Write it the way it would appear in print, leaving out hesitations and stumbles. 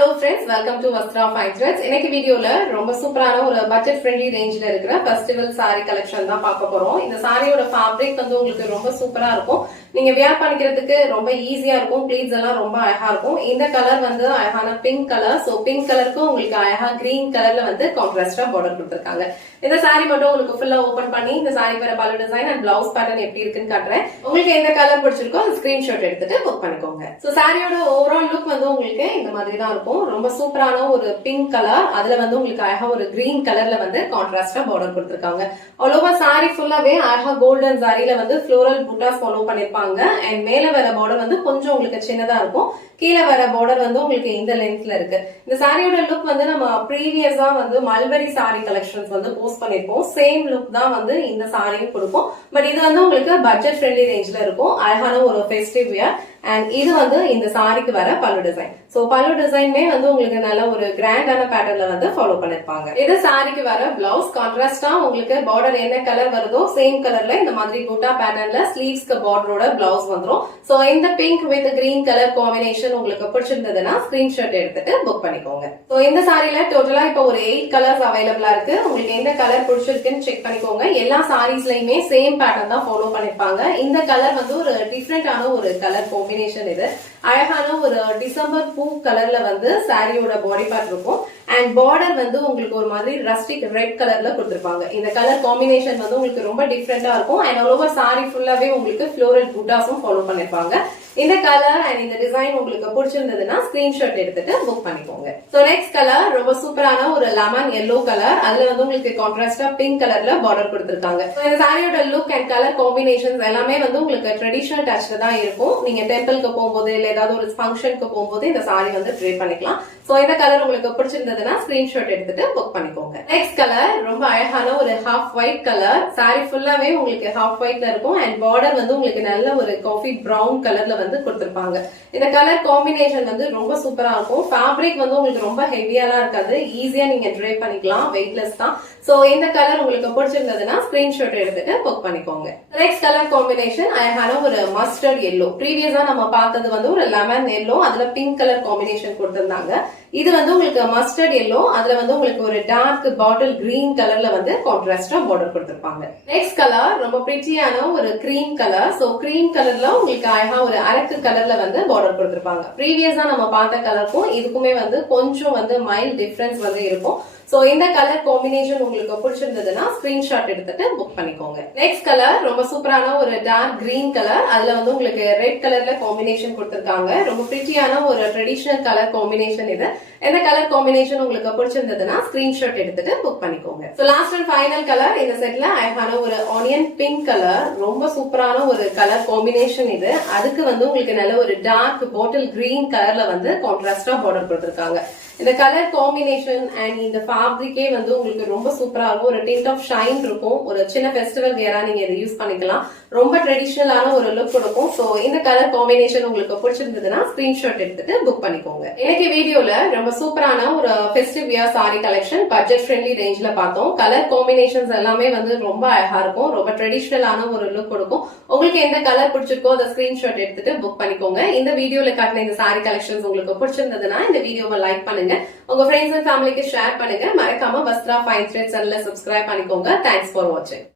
hello friends, welcome to Vastra Fine Threads. இன்னைக்கு வீடியோல ரொம்ப சூப்பரான ஒரு பட்ஜெட் ஃப்ரெண்ட்லி ரேஞ்ச்ல இருக்கிற ஃபெஸ்டிவல் saree கலெக்ஷன் தான் பார்க்க போறோம். இந்த சாரியோட ஃபேப்ரிக் வந்து உங்களுக்கு ரொம்ப சூப்பரா இருக்கும். நீங்க வியர் பண்ணிக்கிறதுக்கு ரொம்ப ஈஸியா இருக்கும். ப்ளீட்ஸ் எல்லாம் ரொம்ப அழகா இருக்கும். இந்த கலர் வந்து அழகான பிங்க் கலர். சோ பிங்க் கலருக்கு உங்களுக்கு அழகா கிரீன் கலர்ல வந்து கான்ட்ராஸ்டா பார்டர் கொடுத்திருக்காங்க. இந்த சாரி மட்டும் உங்களுக்கு ஃபுல்லா ஓபன் பண்ணி இந்த சாரிக்கு வர பல்லு டிசைன் அண்ட் பிளவுஸ் பேட்டர்ன் எப்படி இருக்குன்னு காட்டுறேன். உங்களுக்கு எந்த கலர் பிடிச்சிருக்கோ அந்த ஸ்கிரீன்ஷாட் எடுத்துட்டு புக் பண்ணிக்கோங்க. சோ சாரியோட ஓவரால் லுக் வந்து உங்களுக்கு இந்த மாதிரி தான் இருக்கும். ரொம்ப சூப்பரான ஒரு பிங்க் கலர், அதுல வந்து உங்களுக்கு அழகா ஒரு கிரீன் கலர்ல வந்து கான்ட்ராஸ்டா பார்டர் கொடுத்திருக்காங்க. ஆல் ஓவர் சாரி ஃபுல்லாவே அழகா கோல்டன் சாரியில வந்து ஃப்ளோரல் பூட்டாஸ் ஃபாலோ பண்ணிருப்பாங்க. அண்ட் மேல வர பார்டர் வந்து கொஞ்சம் உங்களுக்கு சின்னதா இருக்கும். கீழே வர பார்டர் வந்து உங்களுக்கு இந்த லென்த்ல இருக்கு. இந்த சாரியோட லுக் வந்து நம்ம ப்ரீவியஸா வந்து மல்பரி சாரி கலெக்ஷன்ஸ் வந்து போஸ்ட் பண்ணிருப்போம். சேம் லுக் தான் வந்து இந்த சாரியும் கொடுக்கும். பட் இது வந்து உங்களுக்கு பட்ஜெட் ஃப்ரெண்ட்லி ரேஞ்ச்ல இருக்கும். அழகான ஒரு ஃபெஸ்டிவ் வியர். அண்ட் இது வந்து இந்த சாரிக்கு வர பல்லு டிசைன். சோ பல்லு டிசைன்மே வந்து உங்களுக்கு நல்ல ஒரு கிராண்டான பேட்டர்ன்ல வந்து ஃபாலோ பண்ணிருப்பாங்க. இது சாரிக்கு வர பிளவுஸ். கான்ட்ராஸ்டா உங்களுக்கு பார்டர் என்ன கலர் வருதோ சேம் கலர்ல இந்த மாதிரி பூட்டா பேட்டர்ன்ல ஸ்லீவ்ஸ்க்கு பார்டரோட பிளவுஸ் வந்துரும். சோ இந்த pink with green colour combination உங்களுக்கு பிடிச்சிருந்ததுன்னா ஸ்கிரீன்ஷாட் எடுத்துட்டு புக் பண்ணிக்கோங்க. சோ இந்த சாரில டோட்டலா இப்ப ஒரு 8 கலர்ஸ் அவைலபிளா இருக்கு. உங்களுக்கு எந்த கலர் பிடிச்சிருக்குன்னு செக் பண்ணிக்கோங்க. எல்லா சாரீஸ்லயுமே சேம் பேட்டர்ன் தான் ஃபாலோ பண்ணிருப்பாங்க. இந்த கலர் வந்து ஒரு டிஃபரெண்டான ஒரு கலர் காம்பினேஷன். இது அழகான ஒரு டிசம்பர் பூ கலர்ல வந்து சாரியோட பாடி பார்ட் இருக்கும். அண்ட் பார்டர் வந்து உங்களுக்கு ஒரு மாதிரி ரஸ்டிக் ரெட் கலர்ல கொடுத்திருப்பாங்க. இந்த கலர் காம்பினேஷன் வந்து உங்களுக்கு ரொம்ப டிஃபரெண்டா இருக்கும். அண்ட் ஆல் ஓவர் சாரி ஃபுல்லாவே உங்களுக்கு ஃப்ளோரல் பூட்டாஸும் ஃபாலோ பண்ணிருப்பாங்க. இந்த கலர் அண்ட் இந்த டிசைன் உங்களுக்கு பிடிச்சிருந்ததுன்னா ஸ்கிரீன்ஷாட் எடுத்துட்டு புக் பண்ணிக்கோங்க. சோ நெக்ஸ்ட் கலர் ரொம்ப சூப்பரான ஒரு லெமன் எல்லோ கலர். அதுல வந்து உங்களுக்கு கான்ட்ராஸ்டா பிங்க் கலர்ல பார்டர் கொடுத்திருக்காங்க. இந்த சாரியோட லுக் அண்ட் கலர் காம்பினேஷன்ஸ் எல்லாமே வந்து உங்களுக்கு ட்ரெடிஷனல் டச்ல தான் இருக்கும். நீங்க டெம்பிளுக்கு போகும்போது இல்ல ஏதாவது ஒரு ஃபங்க்ஷனுக்கு போகும்போது இந்த சாரி வந்து ட்ரை பண்ணிக்கலாம். சோ இந்த கலர் உங்களுக்கு பிடிச்சிருந்ததுன்னா ஸ்கிரீன்ஷாட் எடுத்துட்டு புக் பண்ணிக்கோங்க. நெக்ஸ்ட் கலர் ரொம்ப அழகான ஒரு ஹாஃப் ஒயிட் கலர். சாரி ஃபுல்லாவே உங்களுக்கு ஹாஃப் ஒயிட்ல இருக்கும். அண்ட் பார்டர் வந்து உங்களுக்கு நல்ல ஒரு காஃபி பிரவுன் கலர்ல வந்து கொடுத்திருப்பாங்க. இந்த கலர் காம்பினேஷன் வந்து ரொம்ப சூப்பரா இருக்கும். ஃபேப்ரிக் வந்து உங்களுக்கு ரொம்ப ஹெவியாலாம் இருக்காது. ஈஸியா நீங்க ட்ரை பண்ணிக்கலாம். வெயிட்லெஸ் தான். சோ இந்த கலர் உங்களுக்கு பிடிச்சிருந்ததுன்னா ஸ்கிரீன்ஷாட் எடுத்துட்டு புக் பண்ணிக்கோங்க. நெக்ஸ்ட் கலர் காம்பினேஷன் அழகான ஒரு மஸ்டர்ட் எல்லோ. ப்ரீவியஸா நம்ம பார்த்தது வந்து ஒரு லெமன் எல்லோ, அதுல பிங்க் கலர் காம்பினேஷன் கொடுத்திருந்தாங்க. இது வந்து உங்களுக்கு மஸ்டர்ட் எல்லோ, அதுல வந்து உங்களுக்கு ஒரு டார்க் பாட்டில் கிரீன் கலர்ல வந்து கான்ட்ராஸ்டா பார்டர் கொடுத்திருப்பாங்க. நெக்ஸ்ட் கலர் ரொம்ப பிரிட்டியான ஒரு கிரீம் கலர். சோ கிரீம் கலர்ல உங்களுக்கு அழகா ஒரு அரக்கு கலர்ல வந்து பார்டர் கொடுத்திருப்பாங்க. ப்ரீவியஸா நம்ம பார்த்த கலருக்கும் இதுக்குமே வந்து கொஞ்சம் வந்து மைல்ட் டிஃபரன்ஸ் வந்து இருக்கும். சோ இந்த கலர் காம்பினேஷன் உங்களுக்கு பிடிச்சிருந்ததுன்னா ஸ்கிரீன்ஷாட் எடுத்துட்டு புக் பண்ணிக்கோங்க. நெக்ஸ்ட் கலர் ரொம்ப சூப்பரான ஒரு டார்க் கிரீன் கலர். அதுல வந்து உங்களுக்கு ரெட் கலர்ல காம்பினேஷன் கொடுத்திருக்காங்க. ரொம்ப பிரிட்டியான ஒரு ட்ரெடிஷனல் கலர் காம்பினேஷன் இது. இந்த கலர் காம்பினேஷன் உங்களுக்கு பிடிச்சிருந்ததுன்னா ஸ்கிரீன்ஷாட் எடுத்துட்டு புக் பண்ணிக்கோங்க. So last and final colour இந்த செட்ல அழகான ஒரு ஆனியன் பிங்க் கலர். ரொம்ப சூப்பரான ஒரு கலர் காம்பினேஷன் இது. அதுக்கு வந்து உங்களுக்கு நல்ல ஒரு டார்க் பாட்டில் கிரீன் கலர்ல வந்து கான்ட்ராஸ்டா பார்டர் கொடுத்திருக்காங்க. இந்த கலர் காம்பினேஷன் அண்ட் இந்த ஃபேப்ரிக்கே வந்து உங்களுக்கு ரொம்ப சூப்பரா இருக்கும். ஒரு டிண்ட் ஆஃப் ஷைன் இருக்கும். ஒரு சின்ன ஃபெஸ்டிவல் வியரா நீங்க இதை யூஸ் பண்ணிக்கலாம். ரொம்ப ட்ரெடிஷனலான ஒரு லுக் கொடுக்கும். சோ இந்த கலர் காம்பினேஷன் உங்களுக்கு பிடிச்சிருந்ததுன்னா ஸ்கிரீன்ஷாட் எடுத்துட்டு புக் பண்ணிக்கோங்க. இன்னைக்கு வீடியோல ரொம்ப சூப்பரான ஒரு festive wear sari collection budget friendly ரேஞ்ச்ல பார்த்தோம். கலர் காம்பினேஷன்ஸ் எல்லாமே வந்து ரொம்ப அழகா இருக்கும். ரொம்ப ட்ரெடிஷனலான ஒரு லுக் கொடுக்கும். உங்களுக்கு எந்த கலர் பிடிச்சிருக்கோ அதை ஸ்கிரீன்ஷாட் எடுத்துட்டு புக் பண்ணிக்கோங்க. இந்த வீடியோல காட்டின இந்த சாரி கலெக்ஷன்ஸ் உங்களுக்கு பிடிச்சிருந்ததுன்னா இந்த வீடியோவை லைக் பண்ணுங்க. உங்க ஃப்ரெண்ட்ஸ் அண்ட் ஃபேமிலிக்கு ஷேர் பண்ணுங்க. மறக்காம வஸ்த்ரா ஃபைன் த்ரெட்ஸ் சேனலை சப்ஸ்கிரைப் பண்ணிக்கோங்க. தேங்க்ஸ் ஃபார் வாட்சிங்.